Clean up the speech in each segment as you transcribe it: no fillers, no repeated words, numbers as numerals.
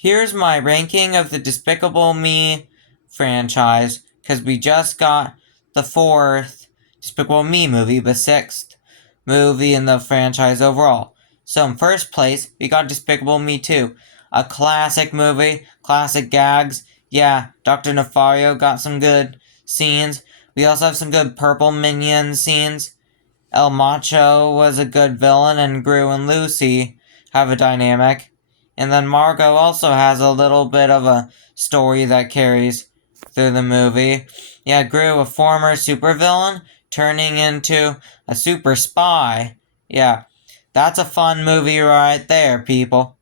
Here's my ranking of the Despicable Me franchise, because we just got the fourth Despicable Me movie, the sixth movie in the franchise overall. So in first place, we got Despicable Me 2. A classic movie, classic gags. Yeah, Dr. Nefario got some good scenes. We also have some good purple minion scenes. El Macho was a good villain, and Gru and Lucy have a dynamic. And then Margot also has a little bit of a story that carries through the movie. Yeah, Gru, a former supervillain, turning into a super spy. Yeah, that's a fun movie right there, people.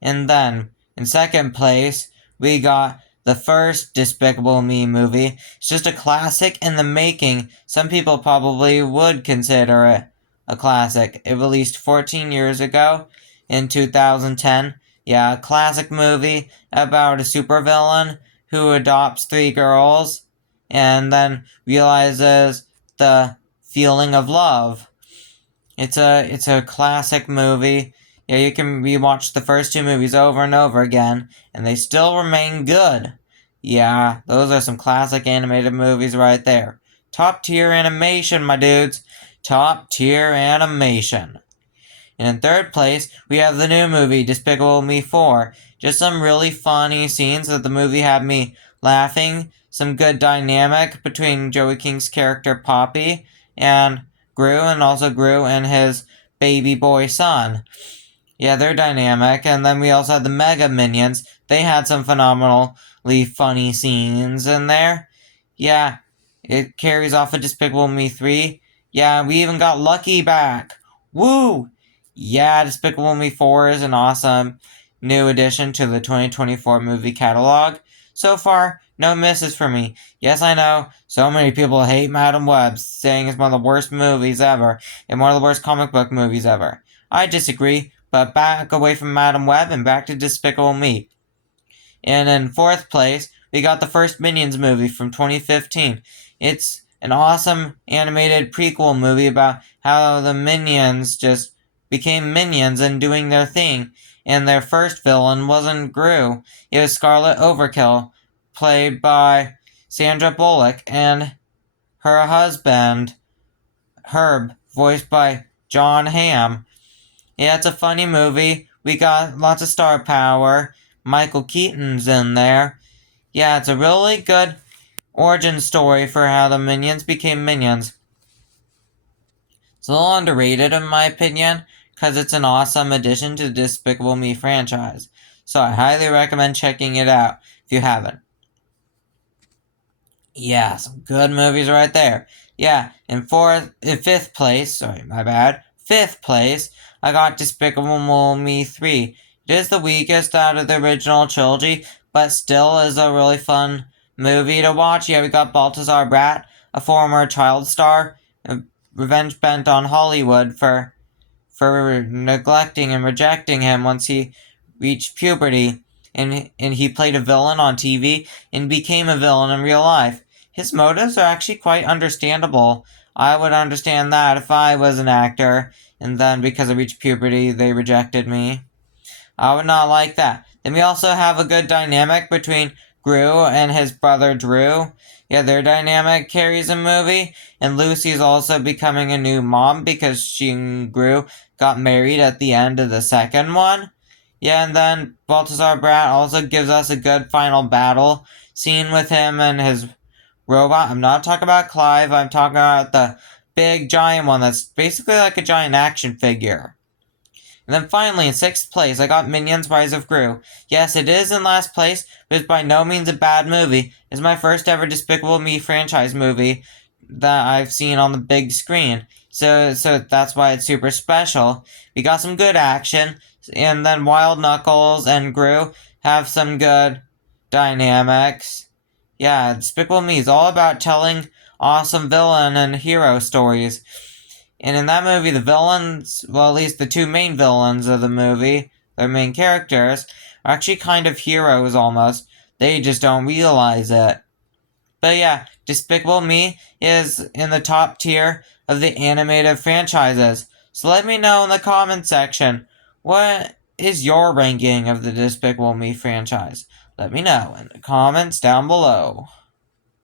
And then, in second place, we got the first Despicable Me movie. It's just a classic in the making. Some people probably would consider it a classic. It released 14 years ago in 2010. Yeah, a classic movie about a supervillain who adopts three girls and then realizes the feeling of love. It's a classic movie. Yeah, you can rewatch the first two movies over and over again, and they still remain good. Yeah, those are some classic animated movies right there. Top tier animation, my dudes. Top tier animation. And in third place, we have the new movie, Despicable Me 4. Just some really funny scenes that the movie had me laughing. Some good dynamic between Joey King's character Poppy and Gru, and also Gru and his baby boy son. Yeah, they're dynamic. And then we also had the Mega Minions. They had some phenomenally funny scenes in there. Yeah, it carries off of Despicable Me 3. Yeah, we even got Lucky back. Woo! Yeah, Despicable Me 4 is an awesome new addition to the 2024 movie catalog. So far, no misses for me. Yes, I know, so many people hate Madam Web, saying it's one of the worst movies ever, and one of the worst comic book movies ever. I disagree, but back away from Madam Web and back to Despicable Me. And in fourth place, we got the first Minions movie from 2015. It's an awesome animated prequel movie about how the Minions just became minions and doing their thing. And their first villain wasn't Gru, it was Scarlet Overkill, played by Sandra Bullock, and her husband, Herb, voiced by John Hamm. Yeah, it's a funny movie. We got lots of star power. Michael Keaton's in there. Yeah, it's a really good origin story for how the Minions became Minions. It's a little underrated in my opinion, because it's an awesome addition to the Despicable Me franchise. So I highly recommend checking it out if you haven't. Yeah, some good movies right there. Yeah, in fifth place, sorry, my bad. Fifth place, I got Despicable Me 3. It is the weakest out of the original trilogy, but still is a really fun movie to watch. Yeah, we got Balthazar Brat, a former child star, revenge bent on Hollywood for neglecting and rejecting him once he reached puberty. And he played a villain on TV and became a villain in real life. His motives are actually quite understandable. I would understand that if I was an actor, and then because I reached puberty, they rejected me. I would not like that. Then we also have a good dynamic between Gru and his brother Drew. Yeah, their dynamic carries a movie. And Lucy's also becoming a new mom because she and Gru got married at the end of the second one. Yeah, and then Balthazar Brat also gives us a good final battle scene with him and his robot. I'm not talking about Clive, I'm talking about the big giant one that's basically like a giant action figure. And then finally, in sixth place, I got Minions Rise of Gru. Yes, it is in last place, but it's by no means a bad movie. It's my first ever Despicable Me franchise movie that I've seen on the big screen. So that's why it's super special. We got some good action, and then Wild Knuckles and Gru have some good dynamics. Yeah, Despicable Me is all about telling awesome villain and hero stories. And in that movie, the villains, well, at least the two main villains of the movie, their main characters, are actually kind of heroes almost. They just don't realize it. But yeah, Despicable Me is in the top tier of the animated franchises. So let me know in the comment section, what is your ranking of the Despicable Me franchise? Let me know in the comments down below.